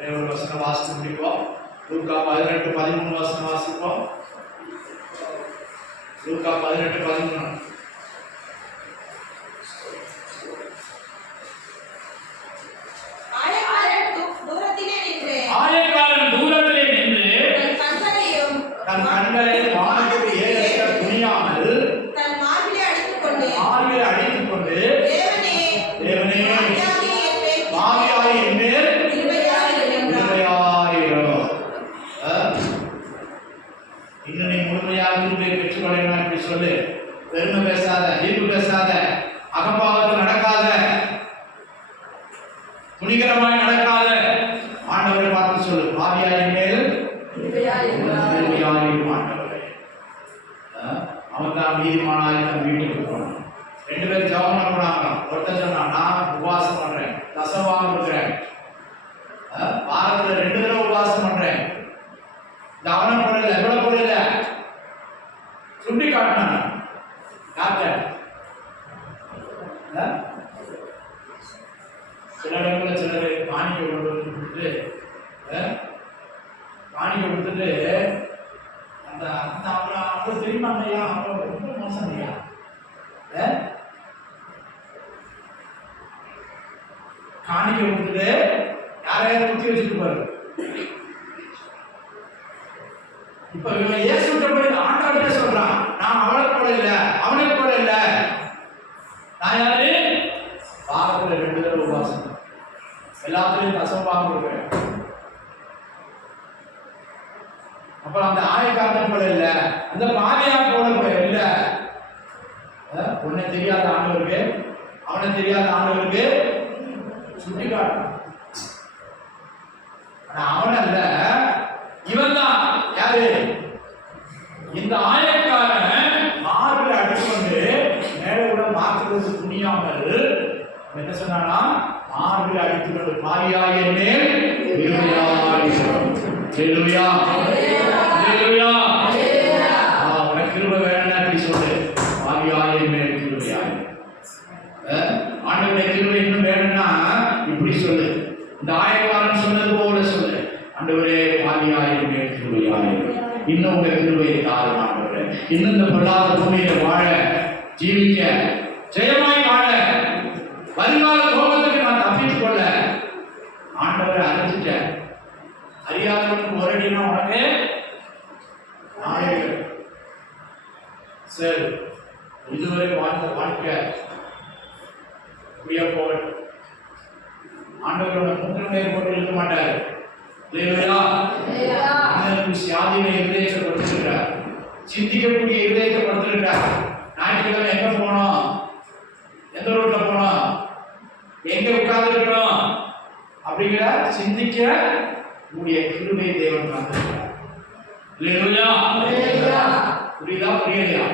ஒரு வசனம் வாசித்து முடிப்போம். லூக்கா 18:13 வசனம் வாசிப்போம். லூக்கா 18:13. ஆயக்காரன் தூரத்திலே நின்று தன் கண்களை வானத்துக்கு ஏறெடுக்க துணியாமல் தன் மார்பிலே அடித்துக்கொண்டு தேவனே பாவியாய் என் மேல் கிருபையாயிரும். இன்னும் நீ முழுமையாக கிருபையை பெற்றுக்கொள்ளணும் இப்படி சொல்லு. பெருமை பேசாத, ஈர்ப்பு பேசாத, அகம்பாவத்தில் நடக்காத, துணிகரமாய் நடக்காத. ஆண்டவரை பார்த்து சொல்லு, பாவியாய் என் மேல் கிருபையாயிரும் ஆண்டவரே. அவன் தான் நீதிமானாய் தன் வீட்டுக்கு போனான். 2 பேரும் ஜெபம் பண்ணாங்க. ஒருத்தர் சொன்னா நான் உபவாசம் பண்றேன், தசவாக இருக்கிறேன், வாரத்துல 2 தடவை உபவாசம் பண்றேன். கவனம் பண்ணல, எவ்வளவு போடல சுட்டி காட்டினாங்க. சில இடங்களில் சிலர் காணிக்கை கொண்டு வந்து கொடுத்துட்டு அந்த அந்த அவங்க தெரியுமா இல்லையா, அவங்க ரொம்ப மோசம் இல்லையா, காணிக்கை கொடுத்துட்டு யாரையாவது குத்தி வச்சுட்டு பாரு. இப்ப இவன் இயேசுட்டபடி ஆண்டவர்கிட்ட சொல்றான், நான் அவளுக்கு கூட இல்லை, அவனுக்கு கூட இல்லை, நான் யாரு வாரத்துல 2 தடவை உபவாசம், எல்லாத்துலயும் தசமபாகம் கொடுக்குறேன். அப்புறம் அந்த ஆயக்காரன் போல இல்ல, அந்த பாவியா போல இல்ல. உன்னை தெரியாத ஆண்டவருக்கு, அவனை தெரியாத ஆண்டவருக்கு சுட்டி காட்டும். ஆனா அவன் அல்ல, இவன் தான். யாரு? இந்த ஆயக்காரன் மார்பில் அடிச்சுக்கொண்டு மேல கூட மாற்றுவது துணியாமல் என்ன சொன்னானா, மார்பில் அடித்துக்கொண்டு பாவியாய் என் மேல் கிருபையாயிரும். ஹல்லேலூயா, ஹல்லேலூயா. உனக்கு கிருபை வேணும்னா இப்படி சொல்லு, பாவியாய் என் மேல் கிருபையாயிரும். ஆண்டவருடைய கிருபை இன்னும் வேணும்னா இப்படி சொல்லு, இந்த ஆயக்காரன் சொன்னது போல சொல்லு, ஆண்டவரே பாவியாய் என் மேல் கிருபையாயிரும். இன்னும் உங்க கிருபையை தாரும் ஆண்டவரே. இன்னும் இந்த பொல்லாத பூமியில வாழ, ஜீவிக்க, ஜெயமாய் வாழ, வருங்கால கோபத்துக்கு நான் தப்பித்துக் கொள்ள ஆண்டவரை அறிஞ்சிட்டேன். அறியாதவனுக்கு ஒரு அடினா உனக்கு நாயகர். சரி, இதுவரை வாழ்ந்த வாழ்க்கை இப்படியா போகட்டும். ஆண்டவரோட மூக்கிலே போட்டு இருக்க மாட்டார். சியாதினை இதயத்தை கொடுத்திருக்கிறார், சிந்திக்கக்கூடிய இதயத்தை கொடுத்திருக்கிறார். ஞாயிற்றுக்கிழமை எங்க போனோம், எந்த ரோட்ல போனோம், எங்க உட்கார்ந்து இருக்கணும் அப்படிங்கிற சிந்திக்க உடைய கிருபை தேவன் தந்திருக்கிறார். புரியுதா, புரியலையா?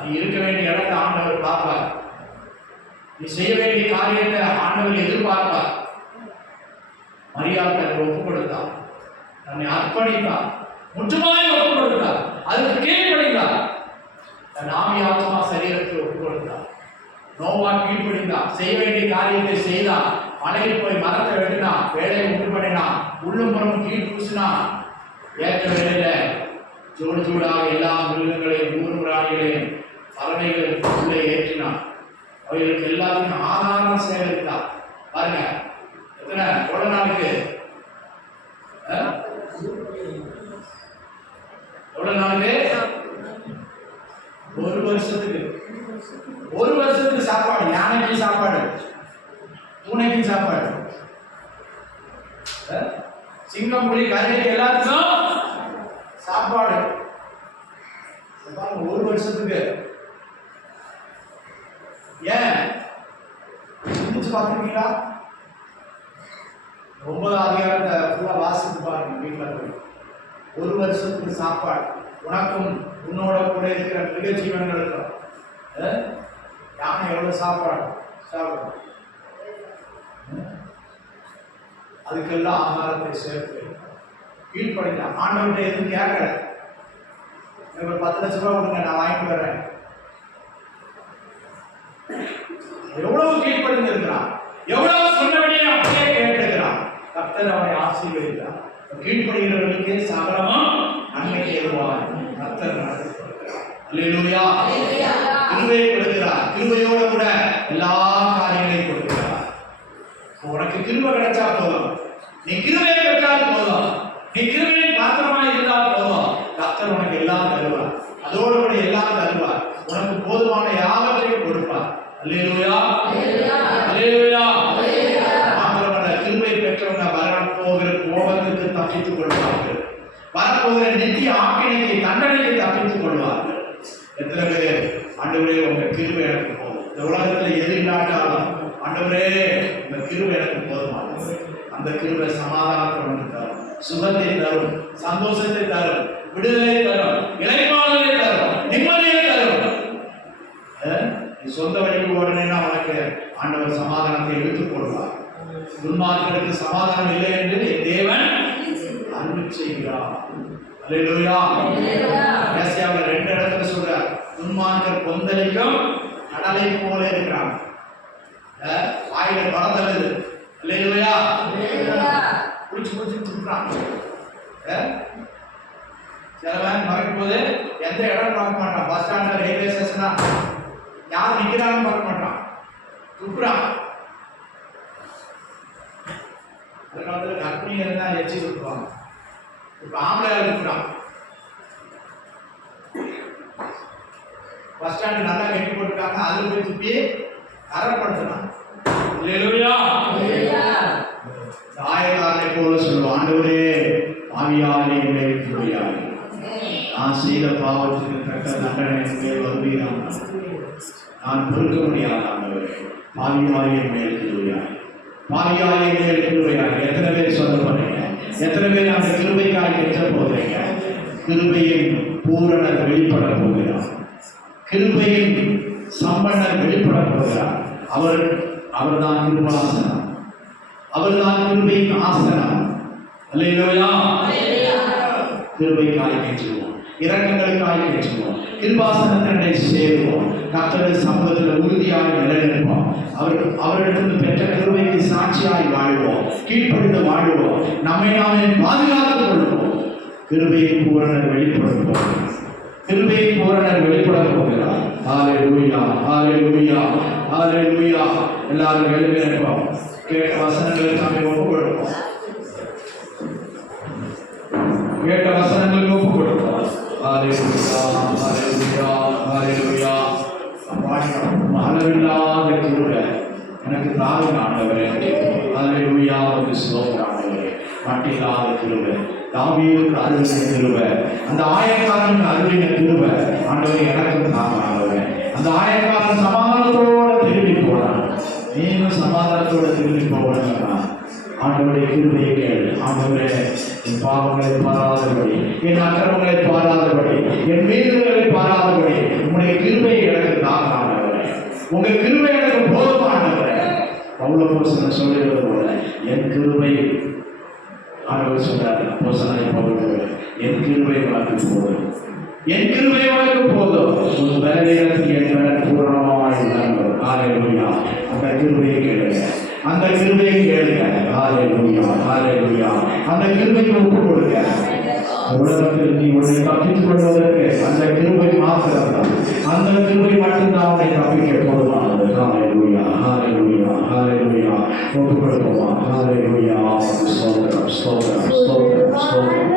நீ இருக்க வேண்டிய இடத்தை ஆண்டவர் பார்ப்பார், நீ செய்ய வேண்டிய காரியத்தை ஆண்டவர் எதிர்பார்ப்பார். மரியாதை தன்னை ஒப்புக் கொடுத்தார், தன்னை அர்ப்பணித்தார், முற்றுமாய் ஒப்புக் கொடுத்தார், அதுக்கு கீழ்ப்படிந்தார். தன் ஆவி ஆத்மா சரீரத்தை ஒப்புக் கொடுத்தார். நோவா கீழ்ப்படிந்தார், செய்ய வேண்டிய காரியத்தை செய்தார். மலையில் போய் மரத்தை வெட்டினான், வேலையை உண்டு பண்ணினான், உள்ளும் புறமும் கீழ் பூசினான். ஏற்ற வேலையில சூடு சூடாக எல்லா மிருகங்களையும், ஊர் பிராணிகளையும், பறவைகளையும் உள்ளே ஏற்றினான். அவைகளுக்கு எல்லாத்தையும் ஆதாரம் சேகரித்தார். பாருங்க, எத்தனை எவ்வளவு நாளுக்கு, எவ்வளவு நாளுக்கு? 1 வருஷத்துக்கு. 1 வருஷத்துக்கு சாப்பாடு. யானைக்கு சாப்பாடு, பூனைக்கு சாப்பாடு, சிங்கம், புலி, கரடி எல்லாத்துக்கும் சாப்பாடு. 1 வருஷத்துக்கு. ஏன் சிந்திச்சு பார்த்துருக்கீங்களா? 9வது அதிகாரத்தை ஃபுல்லா வாசித்து பாருங்க வீட்டில் போய். 1 வருஷத்துக்கு சாப்பாடு உனக்கும் உன்னோட கூட இருக்கிற மிருக ஜீவன்களுக்கும். யானை எவ்வளவு சாப்பாடு சாப்பிடும், அதுக்கெல்லாம் ஆகாரத்தை சேர்த்து கீழ்படித்தான். ஆண்டவர்கிட்ட எதுவும் கேட்கல, எனக்கு ஒரு 10 லட்சம் ரூபாய் கொடுங்க, நான் வாங்கிட்டு வரேன். எவ்வளவு கீழ்படிந்து இருக்கிறான், எவ்வளவு சொன்னபடியே அப்படியே கேட்டிருக்கிறான். கர்த்தர் கர்த்தர் அவனை ஆசீர்வதித்தார். கீழ்ப்படுகிறவர்களுக்கு சகலமும் நன்மைக்கு ஏதுவாய் கர்த்தர் நடத்தி கொடுக்கிறார். அல்லேலூயா. கிருபையை கொடுக்கிறார். கிருபையோடு கூட எல்லா காரியங்களையும் கொடுக்கிறார். உனக்கு கிருபை கிடைச்சா போதும், நீ கிருபையை பெற்றால் போதும், நீ கிருபையை மாத்திரமா இருந்தால் போதும், கர்த்தர் உனக்கு எல்லாம் தருவார். அதோடு கூட எல்லாம் தருவார். உனக்கு போதுமான யாவற்றையும் கொடுப்பார். அல்லேலூயா. அல்லேலூயா. மாத்திரமல்ல, கிருபை பெற்றவங்க வரப்போகிற கோபத்துக்கு தப்பித்துக் கொள்வார்கள். வரப்போகிற நித்திய ஆக்கினைக்கு தண்டனைக்கு தப்பித்துக் கொள்வார்கள். எத்தனை பேர் ஆண்டவரே உங்க கிருபை எனக்கு போதும், இந்த உலகத்துல எது இல்லாட்டாலும் ஆண்டவரே உங்க கிருபை எனக்கு போதுமானது. அந்த கிருபை சமாதானத்தை உனக்கு தரும், சுகத்தை தரும், சந்தோஷத்தை தரும், விடுதலை தரும், இளைப்பாறுதலை தரும், நிம்மதியை தரும். நீ சொந்த வழிக்கு ஓடனேன்னா உனக்கு ஆண்டவர் சமாதானத்தை எடுத்துக் கொள்வார். துன்மார்க்கருக்கு சமாதானம் இல்லை என்று தேவன் அருள் செய்கிறார். அல்லேலூயா. ஏசாயாவில் 2 இடத்துல சொல்றார், துன்மார்க்கர் கொந்தளிக்கும் கடலை போல இருக்கிறாங்க, வாயில பறந்தது. அல்லேலூயா. குடிச்சு குடிச்சு துப்புறாங்க. சிலவன் மறைக்கும் போது எந்த இடம் பார்க்க மாட்டான். பஸ் ஸ்டாண்ட்ல, ரயில்வே ஸ்டேஷனா யார் நிக்கிறான்னு பார்க்க மாட்டான், துப்புறான். அந்த காலத்துல கர்ப்பிணி இருந்தா எச்சி துப்புவாங்க. இப்ப ஆம்பளை துப்புறான். பஸ் ஸ்டாண்ட் நல்லா கட்டி போட்டுருக்காங்க, அதுல போய் துப்பி அறப்படுத்தலாம். அல்லேலூயா. ஆயக்காரனை போல சொல்லுவோம், ஆண்டவரே ஆவியானே மேல் கிருபையாய் நான் செய்த பாவத்துக்கு தக்க தண்டனை மேல் வருவீரான். நான் பொறுக்க முடியாத ஆண்டவரே ஆவியானே மேல் கிருபையாய், ஆவியானே மேல் கிருபையாய். எத்தனை பேர் சொல்ல போறீங்க? எத்தனை பேர் அந்த கிருபைக்காய் பெற்ற போகிறீங்க? கிருபையின் பூரணர் வெளிப்பட போகிறார். கிருபையின் சம்பன்னர் வெளிப்பட போகிறார். அவர்தான் கிருபாசனம், அவர்தான் கிருபையின் ஆசனம். அல்லேலூயா. கிருபைக்காய் கேட்சுவோம், இரக்கங்களுக்காய் கேட்சுவோம், கிருபாசனத்தை சேருவோம், கர்த்தருடைய சமூகத்தில் உறுதியாக நிலைநிற்போம். அவரிடத்தில் பெற்ற கிருபைக்கு சாட்சியாய் வாழ்வோம், கீழ்ப்படிந்து வாழ்வோம், நம்மை நாமே பாதுகாத்துக் கொள்வோம். கிருபையின் பூரணர் வெளிப்படுவோம், கிருபையின் பூரணர் வெளிப்பட போகிறார். ஹல்லேலூயா. ஹல்லேலூயா. ஹல்லேலூயா. எல்லாரும் எழுப்பி நிற்போம். கேட்ட வசனங்களுக்கு நாமே ஒப்புக் கொடுப்போம். கேட்ட வசனங்களுக்கு ஒப்புக் கொடுப்போம். ஹல்லேலூயா. ஹல்லேலூயா. ஹல்லேலூயா. அளவில்லாத கிருபை எனக்கு தாருங்க ஆண்டவரே. ஹல்லேலூயா. ஸ்தோத்திரம் ஆண்டவரே. மட்டில்லாத கிருபை, தாவீதுக்கு அருளின கிருபை, அந்த ஆயக்காரனுக்கு அருளின கிருபை ஆண்டவரே எனக்கும் தாங்க ஆண்டவரே. அந்த ஆயக்காரன் சமாதானத்தோடு திரும்பி போனான், நீங்களும் சமாதானத்தோடு திரும்பி போகணும்னா ஆண்டவருடைய கிருபையை கேளு. ஆண்டவரே என் பாவங்களை பாராதபடி, என் அக்கிரமங்களை பாராதபடி, என் மீறுதல்களை பாராதபடி உங்களுடைய கிருபையை எனக்கு தாங்க ஆண்டவரே. உங்க கிருபை எனக்கு போதும் ஆண்டவரே. பவுலப்போஸ்தலன் சொல்லுகிறது போல என் கிருபை, ஆண்டவர் சொல்றாரு அப்போஸ்தலனாகிய பவுல், என் கிருபை உனக்கு போதும், என் கிருபை உனக்கு போதும், உன் பலவீனத்தில் என் பலன் பூரணமாய் விளங்கும். ஹல்லேலூயா. அந்த கிருபையை கேளுங்க, அந்த கிருபையை கேளுங்க. ஹல்லேலூயா. ஹல்லேலூயா. அந்த கிருபைக்கு ஒப்புக் கொடுங்க. உலகத்தில் நீ உன்னை தப்பித்துக் கொள்வதற்கு அந்த கிருபை மாத்திரம், அந்த கிருபை மட்டும்தான் உன்னை தப்பிக்க போதுமானது. ஹல்லேலூயா. ஹல்லேலூயா. ஹல்லேலூயா. ஒப்புக் கொடுப்போமா? ஹல்லேலூயா. ஸ்தோத்திரம், ஸ்தோத்திரம், ஸ்தோத்திரம், ஸ்தோத்திரம்.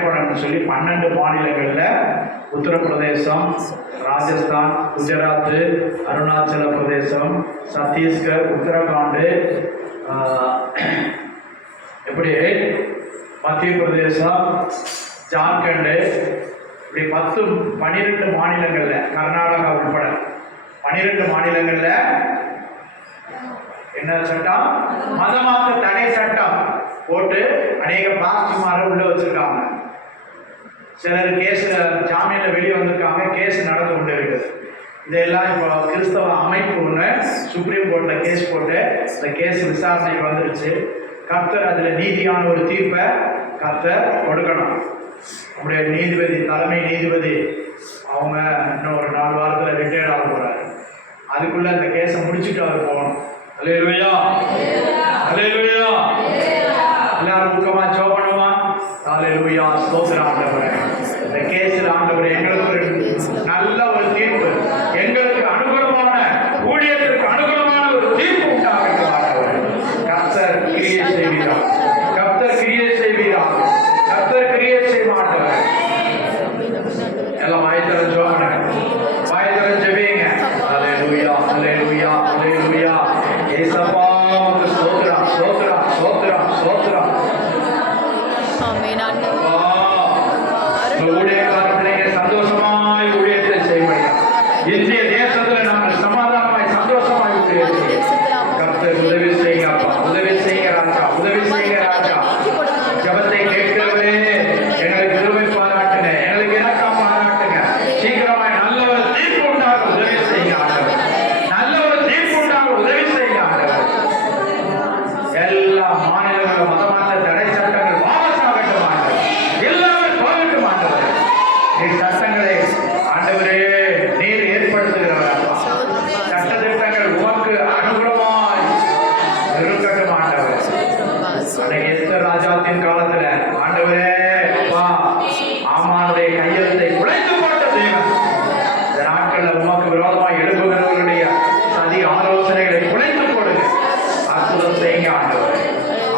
அடையப்படணும்னு சொல்லி 12 மாநிலங்களில் உத்தரப்பிரதேசம், ராஜஸ்தான், குஜராத், அருணாச்சல பிரதேசம், சத்தீஸ்கர், உத்தரகாண்ட், இப்படி மத்திய பிரதேசம், ஜார்க்கண்ட், இப்படி 12 மாநிலங்களில், கர்நாடகா உட்பட 12 மாநிலங்களில் என்ன சட்டம்? மதமாற்ற தடை சட்டம் போட்டு அநேக பிளாஸ்டிக் உள்ள வச்சிருக்காங்க. சிலர் கேஸ் ஜாமீன்ல வெளியே வந்திருக்காங்க, கேஸ் நடந்து கொண்டு இருக்குது. இதெல்லாம் இப்போ கிறிஸ்தவ அமைப்பு ஒன்று சுப்ரீம் கோர்ட்ல கேஸ் போட்டு இந்த கேஸ் விசாரணைக்கு வந்துருச்சு. கர்த்தர் அதில் நீதியான ஒரு தீர்ப்பை கர்த்தர் கொடுக்கணும். நம்முடைய நீதிபதி, தலைமை நீதிபதி அவங்க இன்னும் ஒரு 4 வாரத்தில் ரிட்டையர்ட் ஆக போறாரு. அதுக்குள்ள இந்த கேஸை முடிச்சுட்டு அவர் போகணும். அல்லேலூயா, அல்லேலூயா. எல்லாரும் ஊக்கமா ஜெபம் பண்ணுமா? அல்லேலூயா, ஸ்தோத்திரம் ஆண்டவரே. இந்த கேஸில் ஆண்டவரே எங்களுக்கு ஒரு நல்ல ஒரு தீர்ப்பு, எங்களுக்கு அனுகூலமான, ஊழியத்திற்கு அனுகூலமான ஒரு தீர்ப்பு உண்டாகட்டும் ஆண்டவரே. கர்த்தர் கிரியை செய்வீராக, கர்த்தர் கிரியை செய்வீராக, கர்த்தர் கிரியை செய்வாண்டவரே. எல்லாம் வாய்த்தர ஜெபம் பண்ணுங்க, வாய்த்தர ஜெபிங்க. அல்லேலூயா, அல்லேலூயா, அல்லேலூயா. ஏசப்பா ஸ்தோத்திரம், ஸ்தோத்திரம், ஸ்தோத்திரம், ஸ்தோத்திரம். ஆமென் ஆண்டவரே. ஊழியக்காரர்களே சந்தோஷமாய் ஊழியத்தை செய்வீங்க. இந்திய தேசத்துல நாங்கள் சமாதானமாய் சந்தோஷமாய் ஊழியத்தை கர்த்தர் உதவி செய்யுங்க அப்பா, உதவி செய்யுங்க ராஜா, உதவி செய்யுங்க ராஜா. ஜெபத்தை கேட்கிறவரே எங்களுக்கு கிருபை பாராட்டுங்க, எங்களுக்கு இரக்கம் பாராட்டுங்க. சீக்கிரமாய் நல்ல ஒரு தீர்ப்பு உண்டாக உதவி செய்யுங்க ஆண்டவர், நல்ல ஒரு தீர்ப்பு உண்டாக உதவி செய்யுங்க ஆண்டவர். எல்லா மாநிலங்களும் மதமாற்ற தடை சட்டங்கள் வாபஸாகட்டும் ஆண்டவர், எல்லாமே போகட்டும் ஆண்டவர். சட்டங்களை ஆண்டவரே நீர் ஏற்படுத்துகிறவர். சட்டத்திட்டங்கள் உமக்கு அனுகூலமாய் இருக்கட்டும் ஆண்டவர். எஸ்தர் ராஜாத்தின் காலத்துல ஆண்டவரே அப்பா ஆமானுடைய கையெழுத்தை குலைத்து போட்ட தேவன் இந்த நாட்கள்ல உமக்கு விரோதமாக எழுப்புகிறவர்களுடைய சதி ஆலோசனைகளை குலைத்து போடுங்க. அற்புதம் செய்யுங்க ஆண்டவரே,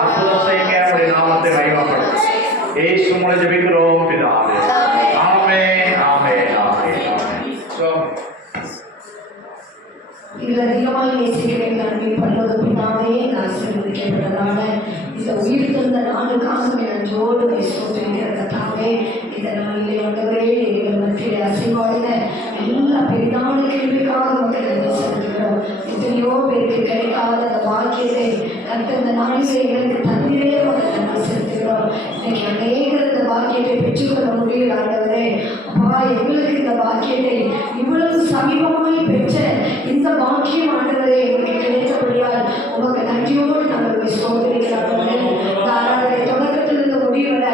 அற்புதம் செய்யுங்க. அவருடைய நாமத்தை மகிமைப்படுத்துங்க. இயேசு மூலம் ஜெபிக்கிறோம் பிதாவே. ஆமென், ஆமென், ஆமென். இதில் அதிகமாக நேசிக்கிற நன்மை பண்ணது பின்னாலே நான் சிறந்திருக்கிறதான இந்த உயிர் தந்த நாளுக்காக நன்றோடு சோதரிக்கிறதாவே இந்த நாளிலே வந்தவரே எங்கள் மத்தியிலே அசைவாடின எல்லா பெரிதான கேள்விக்காக மக்கள் நன்றி செலுத்துகிறோம். எத்தனையோ பேருக்கு கிடைக்காத அந்த வாக்கியத்தை கற்று இந்த நாளிலே எங்களுக்கு தந்திரே மக்கள் நன்றி செலுத்துகிறோம். இன்னைக்கு அநேகர் இந்த வாக்கியத்தை பெற்றுக்கொள்ள முடியல ஆண்டவரே. அப்பா எங்களுக்கு இந்த வாக்கியத்தை இவ்வளவு சமீபமாய் பெற்ற இந்த வாக்கியம் ஆண்டவரே எங்களுக்கு கிடைத்தபடியால் உமக்கு நன்றியோடு நாங்கள் சோதரிக்கிறார்கள். தாராள தொடக்கத்திலிருந்து முடிவட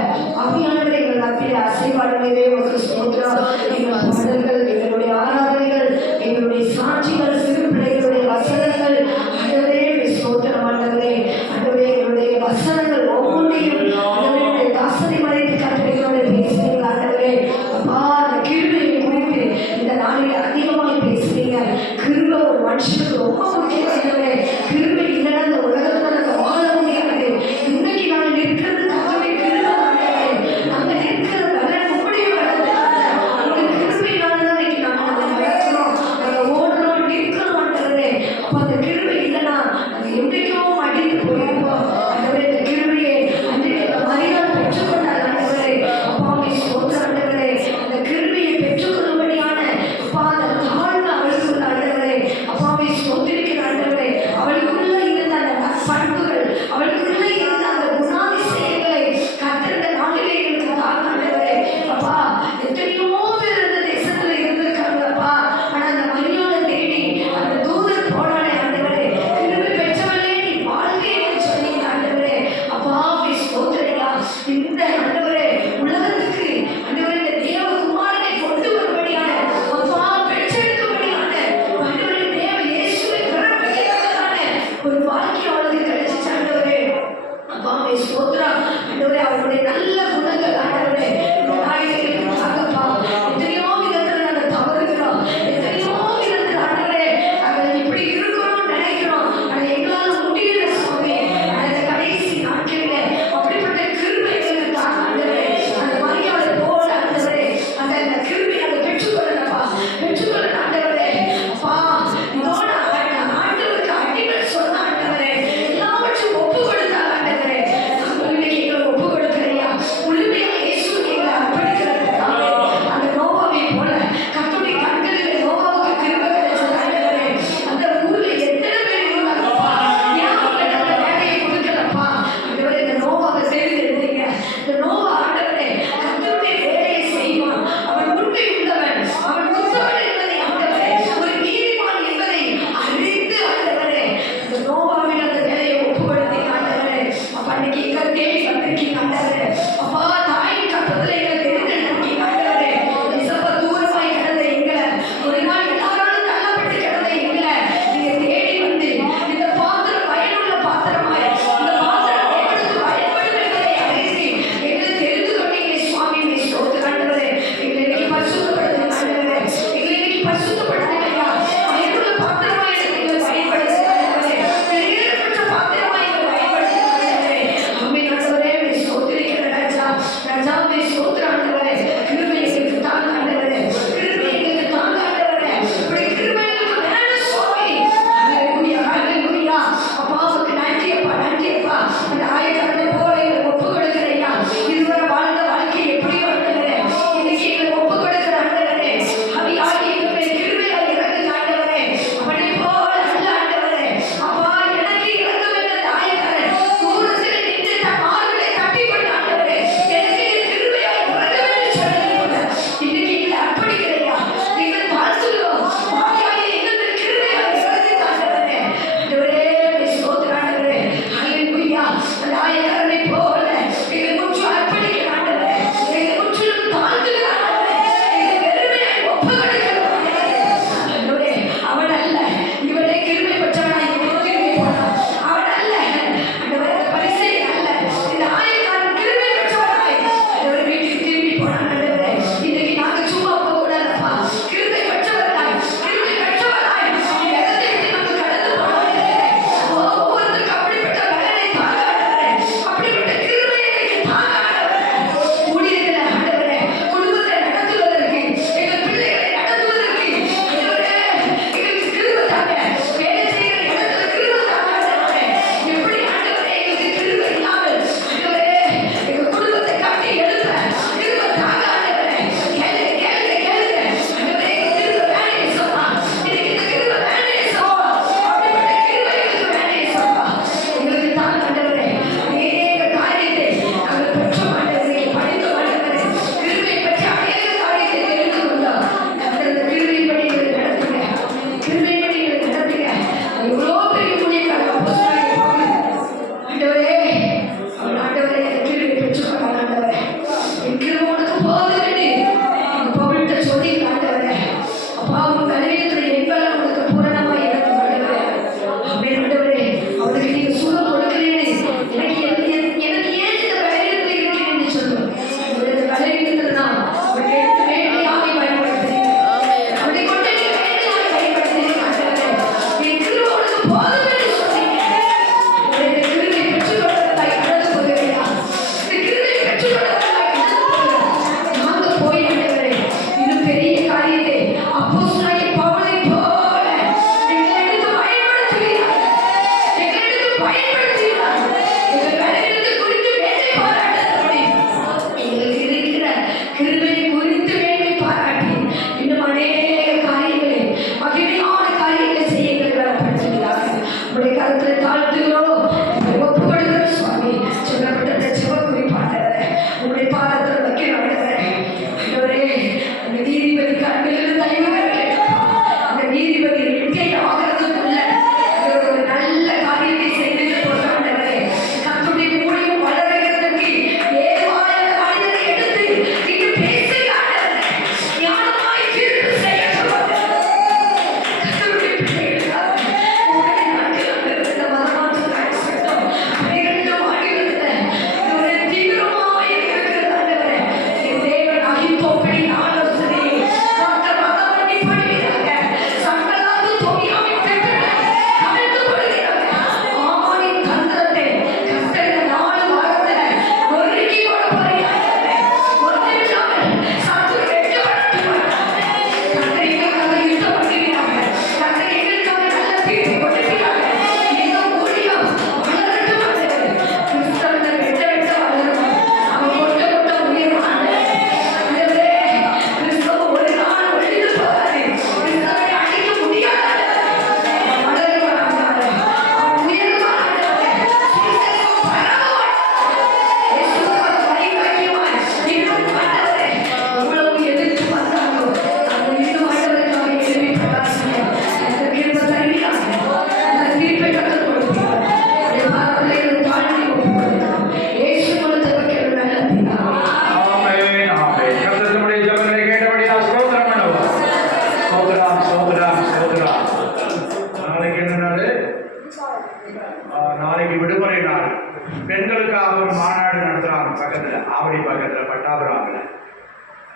அபியானவரை எங்கள் மத்தியில் அசைவாடுவதே ஒரு சோதரம். எங்கள் பாடல்கள், எங்களுடைய ஆராதனைகள், எங்களுடைய சாட்சிகள், சிறு பிள்ளைகளுடைய வசனங்கள் ஆண்டவரே சோதரம் ஆண்டவரே. ஆண்டவரே எங்களுடைய வசனங்கள் ஒவ்வொன்றையும் ஆண்டவரே வாசனை மறைத்து கட்டளைகளோடு பேசுகிறீங்க ஆண்டவரே. அப்பா அந்த கிருபையை குறித்து இந்த நாளில் அதிகமாக பேசுறீங்க. கிருபை ஒரு மனுஷனுக்கு ரொம்ப முக்கியம் ஆண்டவரே. கிருபை இல்லைன்னா இந்த உலகத்துல நம்ம வாழ முடியாது. இன்னைக்கு நான் நிற்கிறது கிருபை ஆண்டவரே. நம்ம நிற்கிற பலன் உங்களுடைய பலன். உங்களுக்கு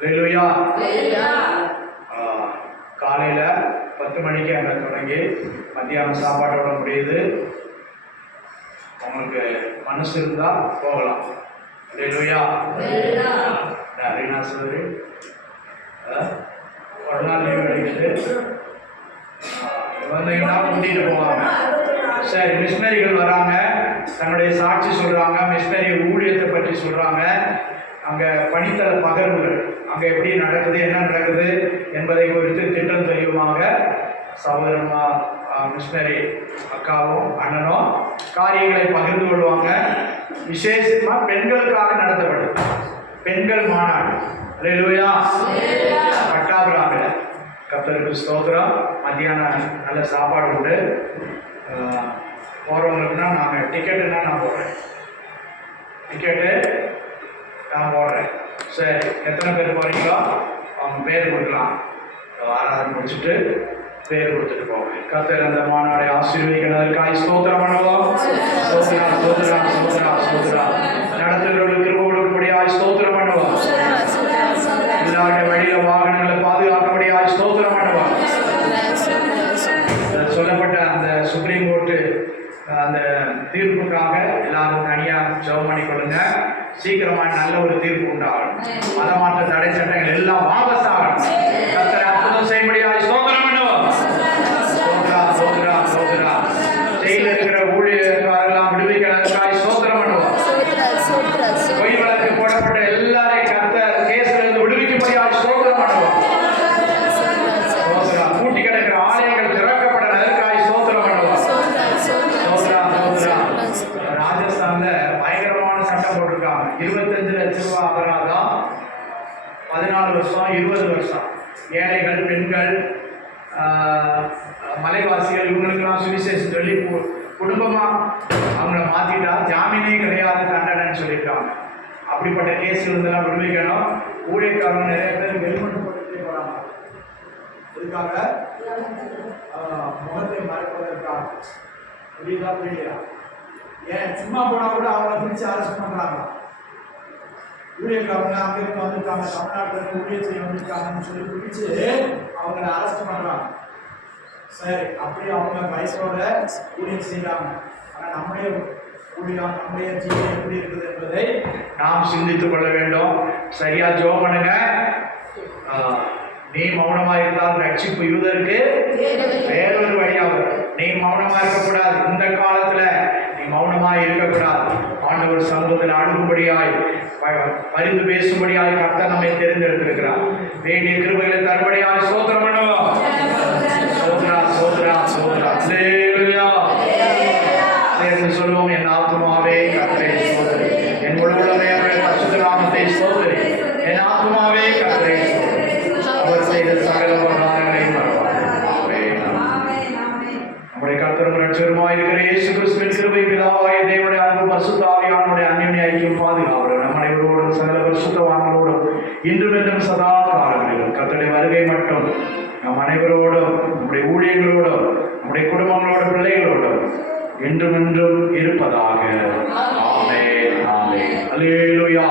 அல்லேலூயா. காலையில் 10 மணிக்கு அங்கே தொடங்கி மத்தியானம் சாப்பாட்டோட முடியுது. உங்களுக்கு மனசு இருந்தால் போகலாம். அல்லேலூயா. ரீனா சோதரி ஒரு நாள் லீவ் எடுக்குது, வந்தீங்கன்னா கூட்டிகிட்டு போவாங்க. சரி, மிஷினரிகள் வராங்க, தன்னுடைய சாட்சி சொல்கிறாங்க, மிஷினரி ஊழியத்தை பற்றி சொல்கிறாங்க. அங்கே பணித்தள பகர்வுகள் அங்கே எப்படி நடக்குது, என்ன நடக்குது என்பதை குறித்து திட்டம் தெளிவுமாக சகோதரமா மிஷினரி அக்காவும் அண்ணனும் காரியங்களை பகிர்ந்து கொள்வாங்க. விசேஷமாக பெண்களுக்காக நடத்தப்படும் பெண்கள் மாநாடு. அல்லேலூயா. பட்டாபிராமில் கர்த்தருக்கு ஸ்தோத்திரம். மத்தியானம் நல்ல சாப்பாடு உண்டு. போகிறவங்களுக்குன்னா நாங்கள் டிக்கெட்டுன்னா நான் போடுறேன், டிக்கெட்டு நான் போடுறேன். சரி, எத்தனை பேர் போகிறீங்களோ அவங்க பேர் கொடுக்கலாம். ஆராதனை முடிச்சுட்டு பேர் கொடுத்துட்டு போவேன். கர்த்தர் அந்த மாநாடை ஆசீர்வதிக்கிறதற்காக ஸ்தோத்திரம் பண்ணுவோம். ஸ்தோத்திரா ஸ்தோத்திரா ஸ்தோத்திரா ஸ்தோத்திரா. நடத்துகிறவர்களுக்கு கிருபை கொடுக்கும்படியாய் ஸ்தோத்திரம் பண்ணுவோம். எல்லாருடைய வழியில வாகனங்களை பாதுகாக்கும்படியாய் ஸ்தோத்திரம் பண்ணுவோம். சொல்லப்பட்ட அந்த சுப்ரீம் கோர்ட்டு அந்த தீர்ப்புக்காக எல்லாரும் தனியாக ஜெபம் பண்ணி கொள்ளுங்க. சீக்கிரமா நல்ல ஒரு தீர்ப்பு உண்டாகணும். மதமாற்ற தடை சட்டங்கள் எல்லாம் வாபஸ் ஆகணும். கர்த்தர் அற்புதம் செய்யும்படியாய் ஸ்தோத்திரம் பண்ணுவோம். ஸ்தோத்திரா ஸ்தோத்திரா ஸ்தோத்திரா. ஜெயிலில் இருக்கிற ஊழியர்களெல்லாம் விடுவிக்கிறதற்காக ஸ்தோத்திரம் பண்ணுவோம். பொய் வழக்கு போடப்பட்ட எல்லாரையும் கர்த்தர் கேஸ்ல இருந்து விடுவிக்கும்படியாய் ஸ்தோத்திரம் பண்ணுவோம். ஸ்தோத்திரா. பூட்டி கிடக்கிற ஆலயங்கள் திறக்கப்பட்டதற்காக ஸ்தோத்திரம் பண்ணுவோம். ஸ்தோத்திரா ஸ்தோத்திரா. ராஜஸ்தான்ல பயங்கரமான சட்டம் போட்டிருக்காங்க. 25 லட்சம் ரூபாய் அபராதம், 14 வருஷம் 20 வருஷம். ஏழைகள், பெண்கள், மலைவாசிகள் இவங்களுக்கெல்லாம் சுவிசேஷம் சொல்லி குடும்பமாக அவங்கள மாற்றிட்டா ஜாமீனே கிடையாது தண்டனைன்னு சொல்லியிருக்காங்க. அப்படிப்பட்ட கேஸ் இருந்தெல்லாம் விடுவிக்கணும். ஊழியக்காரங்க நிறைய பேர் ஹெல்மெட் போட்டுட்டே போகிறாங்க. இதுக்காக முகத்தை மறைப்பதற்காக. புரியுதா புரியலையா? ஏன் சும்மா போனால் கூட அவங்கள பிடிச்சி அரெஸ்ட் பண்ணுறாங்க. ஊழியக்காரங்க அங்கிருந்து வந்திருக்காங்க, தமிழ்நாட்டில் இருந்து ஊழியர் செய்ய வந்திருக்காங்கன்னு சொல்லி பிடிச்சி அவங்கள அரெஸ்ட் பண்ணுறாங்க. சரி, அப்படி அவங்க வயசோட ஊழியர் செய்கிறாங்க. ஆனால் நம்முடைய ஊழியம், நம்முடைய ஜீவன் எப்படி இருக்குது என்பதை நாம் சிந்தித்துக் கொள்ள வேண்டும். சரியா ஜெபம் பண்ணுங்க. நீ மௌனமா இருந்தால் ரட்சிப்பு யூதருக்கு வேறொரு வழியாகும். நீ மௌனமா இருக்கக்கூடாது. இந்த காலத்துல நீ மௌனமா இருக்கக்கூடாது. ஆண்டவர் சமூகத்தில் அணுகும்படியாய், பரிந்து பேசும்படியாய் கர்த்தர் நம்மை தேர்ந்தெடுத்திருக்கிறார். வேண்டிய கிருபைகளை தரும்படியாய் ஸ்தோத்திரம் பண்ணுவோம். சோத்ரா சோத்ரா சோத்ரா. அல்லேலூயா. சேர்ந்து சொல்லுவோம். என் ஆத்துமாவே கர்த்தரை ஸ்தோத்திரி, என் முழுவதுமே அவருடைய பரிசுத்த நாமத்தை ஸ்தோத்திரி. என் ஆத்துமாவே கர்த்தரை ஸ்தோத்திரி, அவர் செய்த சகல உபகாரங்களையும் மறவாதே. நம்முடைய கர்த்தரும் ரட்சகருமாய் இருக்கிற இயேசு கிறிஸ்துவின் கிருபை, பிதாவாகிய தேவனுடைய அன்பு, பரிசுத்த ஆவியானவருடைய அன்யோன்ய ஐக்கியம், பாதுகாவலும் நம் அனைவரோடும் சகல பரிசுத்தவான்களோடும் இன்றும் என்றும் சதா காலங்களிலும் கர்த்தருடைய வருகை மட்டும் நம் அனைவரோடும், நம்முடைய ஊழியர்களோடும், நம்முடைய குடும்பங்களோட பிள்ளைகளோடும் என்றும் என்றும் இருப்பதாக. ஆமென் ஆமென். அல்லேலூயா.